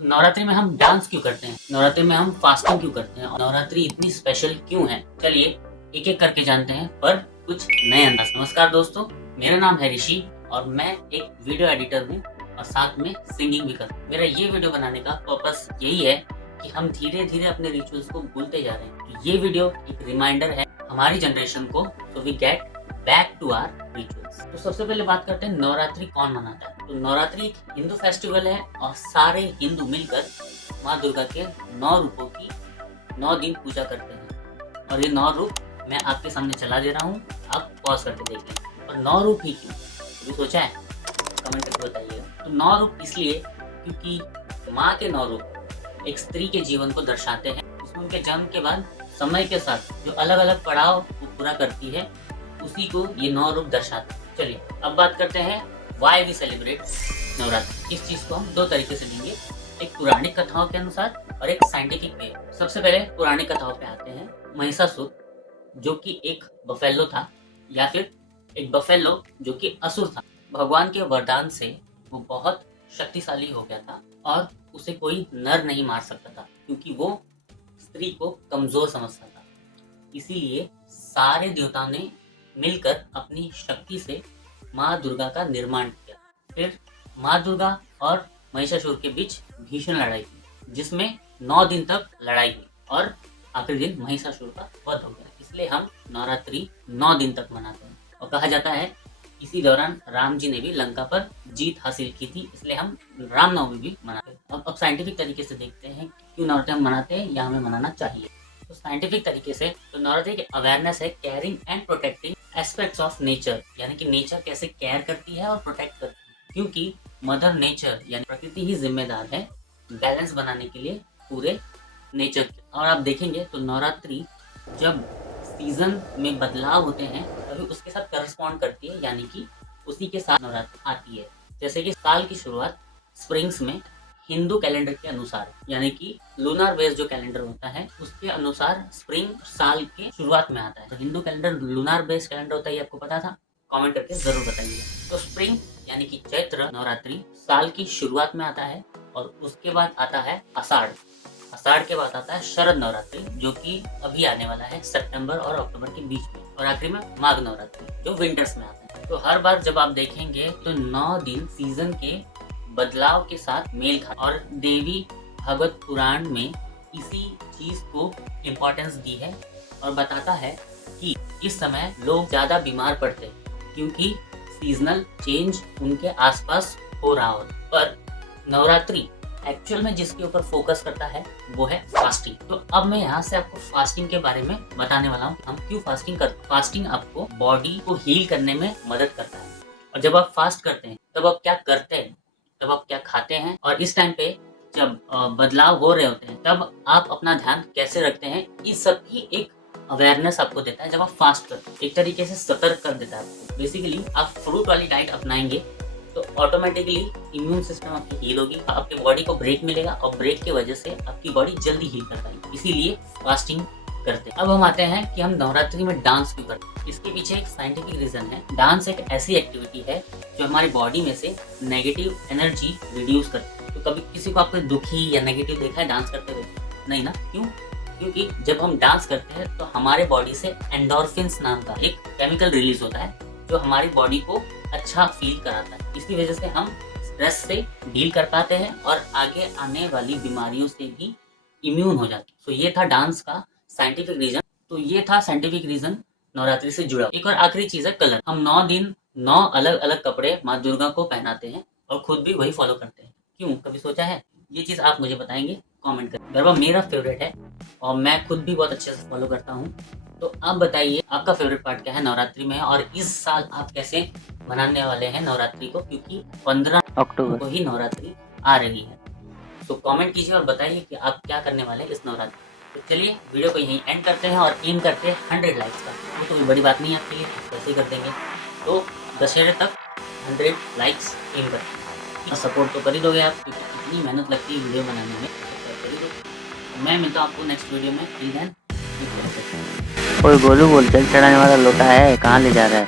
तो नवरात्रि में हम डांस क्यों करते हैं, नवरात्रि में हम फास्टिंग क्यों करते हैं और नवरात्रि इतनी स्पेशल क्यों है, चलिए एक एक करके जानते हैं, पर कुछ नए अंदाज। नमस्कार दोस्तों, मेरा नाम है ऋषि और मैं एक वीडियो एडिटर हूँ और साथ में सिंगिंग भी करता हूँ। मेरा ये वीडियो बनाने का पर्पस यही है कि हम धीरे धीरे अपने रिचुअल्स को भूलते जा रहे हैं। तो ये वीडियो एक रिमाइंडर है हमारी जनरेशन को, so we get back to our rituals. तो सबसे पहले बात करते हैं नवरात्रि कौन मनाता है। तो नवरात्रि एक हिंदू फेस्टिवल है और सारे हिंदू मिलकर माँ दुर्गा के 9 रूपों की 9 दिन पूजा करते हैं। और ये 9 रूप मैं आपके सामने चला दे रहा हूँ, आप पॉज करके देख लें। और 9 रूप ही क्यों, ये सोचा है? कमेंट करके बताइएगा। तो 9 रूप इसलिए क्योंकि माँ के 9 रूप एक स्त्री के जीवन को दर्शाते हैं। उसमें उनके जन्म के बाद समय के साथ जो अलग अलग पड़ाव वो पूरा करती है, उसी को ये 9 रूप दर्शाते हैं। चलिए अब बात करते हैं वाई वी सेलिब्रेट नवरात्रि। इस चीज को हम 2 तरीके से लेंगे, एक पौराणिक कथाओं के अनुसार और एक साइंटिफिक वे। सबसे पहले पौराणिक कथाओं पे आते हैं। महिषासुर जो कि एक बफेलो था, या फिर एक बफेलो जो कि असुर था, भगवान के वरदान से वो बहुत शक्तिशाली हो गया था और उसे कोई नर नहीं मार सकता था क्योंकि वो स्त्री को कमजोर समझता था। इसीलिए सारे देवताओं ने मिलकर अपनी शक्ति से माँ दुर्गा का निर्माण किया। फिर माँ दुर्गा और महिषासुर के बीच भीषण लड़ाई हुई, जिसमें 9 दिन तक लड़ाई हुई और आखिरी दिन महिषासुर का वध हो गया। इसलिए हम नवरात्रि 9 दिन तक मनाते हैं और कहा जाता है इसी दौरान राम जी ने भी लंका पर जीत हासिल की थी, इसलिए हम रामनवमी भी मनाते हैं। अब साइंटिफिक तरीके से देखते हैं क्यों नवरात्रि हम मनाते हैं या हमें मनाना चाहिए। तो साइंटिफिक तरीके से तो नवरात्रि की अवेयरनेस है caring and protecting aspects of nature, यानी कि नेचर कैसे केयर करती है और प्रोटेक्ट करती है, क्योंकि मदर नेचर यानी प्रकृति ही जिम्मेदार है बैलेंस बनाने के लिए पूरे नेचर के। और आप देखेंगे तो नवरात्रि जब सीजन में बदलाव होते हैं तभी उसके साथ करस्पॉन्ड करती है, यानी कि उसी के साथ नवरात्रि आती है। जैसे कि साल की शुरुआत स्प्रिंग्स में हिंदू कैलेंडर के अनुसार, यानी कि लूनर बेस्ड जो कैलेंडर होता है उसके अनुसार स्प्रिंग साल के शुरुआत में आता है। तो Hindu calendar lunar based calendar होता है, ये आपको पता था? कमेंट करके जरूर बताइए। तो स्प्रिंग यानी कि चैत्र नवरात्रि साल की शुरुआत में आता है और उसके बाद आता है आषाढ़। आषाढ़ के बाद आता है शरद नवरात्रि जो कि अभी आने वाला है सितंबर और अक्टूबर के बीच में, और आखिरी में माघ नवरात्रि जो विंटर्स में आता है। तो हर बार जब आप देखेंगे तो 9 दिन सीजन के बदलाव के साथ मेल खा, और देवी भागवत पुराण में इसी चीज को इम्पोर्टेंस दी है और बताता है कि इस समय लोग ज्यादा बीमार पड़ते हैं क्योंकि सीजनल चेंज उनके आसपास हो रहा हो। पर नवरात्रि एक्चुअल में जिसके ऊपर फोकस करता है वो है फास्टिंग। तो अब मैं यहाँ से आपको फास्टिंग के बारे में बताने वाला हूँ, हम क्यों फास्टिंग करते हैं। फास्टिंग आपको बॉडी को हील करने में मदद करता है। और जब आप फास्ट करते हैं तब आप क्या करते हैं, तब आप क्या खाते हैं, और इस टाइम पे जब बदलाव हो रहे होते हैं तब आप अपना ध्यान कैसे रखते हैं, इस सब की एक अवेयरनेस आपको देता है। जब आप फास्ट करते हैं एक तरीके से सतर्क कर देता है आपको। बेसिकली आप फ्रूट वाली डाइट अपनाएंगे तो ऑटोमेटिकली इम्यून सिस्टम आपकी हील होगी, आपके बॉडी को ब्रेक मिलेगा और ब्रेक की वजह से आपकी बॉडी जल्दी हील कर पाएगी, इसीलिए फास्टिंग करते हैं। अब हम आते हैं कि हम नवरात्रि में डांस क्यों करते हैं। इसके पीछे एक साइंटिफिक रीजन है। डांस एक ऐसी एक्टिविटी है जो हमारी बॉडी में से नेगेटिव एनर्जी रिड्यूस करती है। तो कभी किसी को आपको दुखी या नेगेटिव देखा है डांस करते हुए? नहीं ना? क्यों? क्योंकि जब हम डांस करते हैं तो हमारे बॉडी से एंडोर्फिन्स नाम का एक केमिकल रिलीज होता है जो हमारी बॉडी को अच्छा फील कराता है। इसकी वजह से हम स्ट्रेस से डील कर पाते हैं और आगे आने वाली बीमारियों से भी इम्यून हो जाते हैं। तो ये था डांस का साइंटिफिक रीजन। तो ये था साइंटिफिक रीजन नवरात्रि से जुड़ा। एक और आखिरी चीज है कलर। हम 9 दिन 9 अलग अलग कपड़े माँ दुर्गा को पहनाते हैं और खुद भी वही फॉलो करते हैं। क्यों, कभी सोचा है? ये चीज आप मुझे बताएंगे कमेंट कर। गरबा मेरा फेवरेट है और मैं खुद भी बहुत अच्छे से फॉलो करता हूँ। तो आप बताइए आपका फेवरेट पार्ट क्या है नवरात्रि में, और इस साल आप कैसे मनाने वाले हैं नवरात्रि को, क्योंकि 15 अक्टूबर को ही नवरात्रि आ रही है। तो कमेंट कीजिए और बताइए कि आप क्या करने वाले हैं इस नवरात्रि। तो चलिए वीडियो को यहीं एंड करते हैं और एम करते हैं 100 लाइक्स का। वो तो कोई बड़ी बात नहीं है आपके लिए, वैसे ही कर देंगे। तो दशहरे तक 100 लाइक्स एम करते हैं। सपोर्ट तो कर ही दोगे आप, क्योंकि इतनी मेहनत लगती है वीडियो बनाने में। कर ही दो। मैं मिलता हूँ आपको नेक्स्ट वीडियो में। कोई गोलू बोल चल चढ़ाने वाला लोटा है, कहाँ ले जा रहा है?